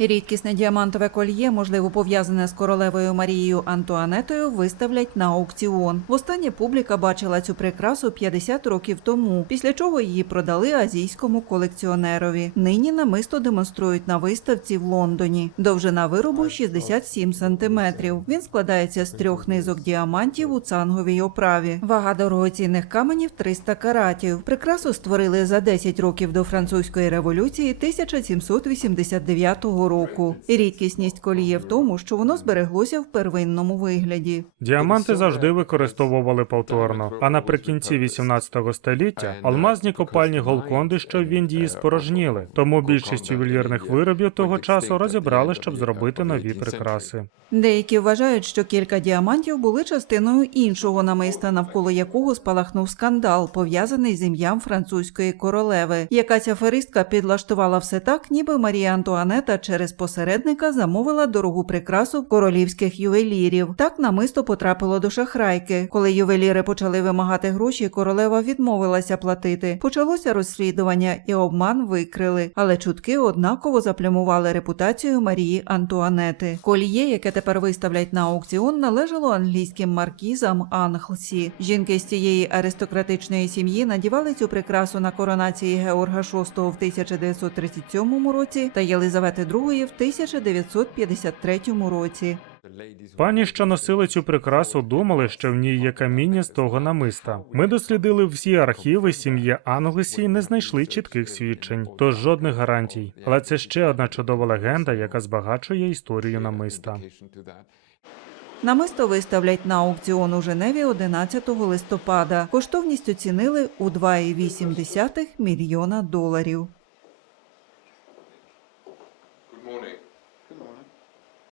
Рідкісне діамантове кольє, можливо, пов'язане з королевою Марією Антуанетою, виставлять на аукціон. Востаннє публіка бачила цю прикрасу 50 років тому, після чого її продали азійському колекціонерові. Нині намисто демонструють на виставці в Лондоні. Довжина виробу 67 сантиметрів. Він складається з трьох низок діамантів у цанговій оправі. Вага дорогоцінних каменів 300 каратів. Прикрасу створили за 10 років до французької революції 1789 року. І рідкісність коліє в тому, що воно збереглося в первинному вигляді. Діаманти завжди використовували повторно. А наприкінці 18 століття алмазні копальні Голконди, що в Індії спорожніли. Тому більшість ювелірних виробів того часу розібрали, щоб зробити нові прикраси. Деякі вважають, що кілька діамантів були частиною іншого намиста, навколо якого спалахнув скандал, пов'язаний з ім'ям французької королеви. Якась аферистка підлаштувала все так, ніби Марія Антуанета через посередника замовила дорогу прикрасу королівських ювелірів. Так намисто потрапило до шахрайки. Коли ювеліри почали вимагати гроші, королева відмовилася платити. Почалося розслідування, і обман викрили. Але чутки однаково заплямували репутацію Марії Антуанети. Кольє, яке тепер виставлять на аукціон, належало англійським маркізам Англсі. Жінки з цієї аристократичної сім'ї надівали цю прикрасу на коронації Георга VI в 1937 році та Єлизавети II в 1953 році. Пані, що носили цю прикрасу, думали, що в ній є каміння з того намиста. Ми дослідили всі архіви сім'ї Англесі і не знайшли чітких свідчень, тож жодних гарантій. Але це ще одна чудова легенда, яка збагачує історію намиста. Намисто виставлять на аукціон у Женеві 11 листопада. Коштовність оцінили у 2,8 мільйона доларів. Good morning.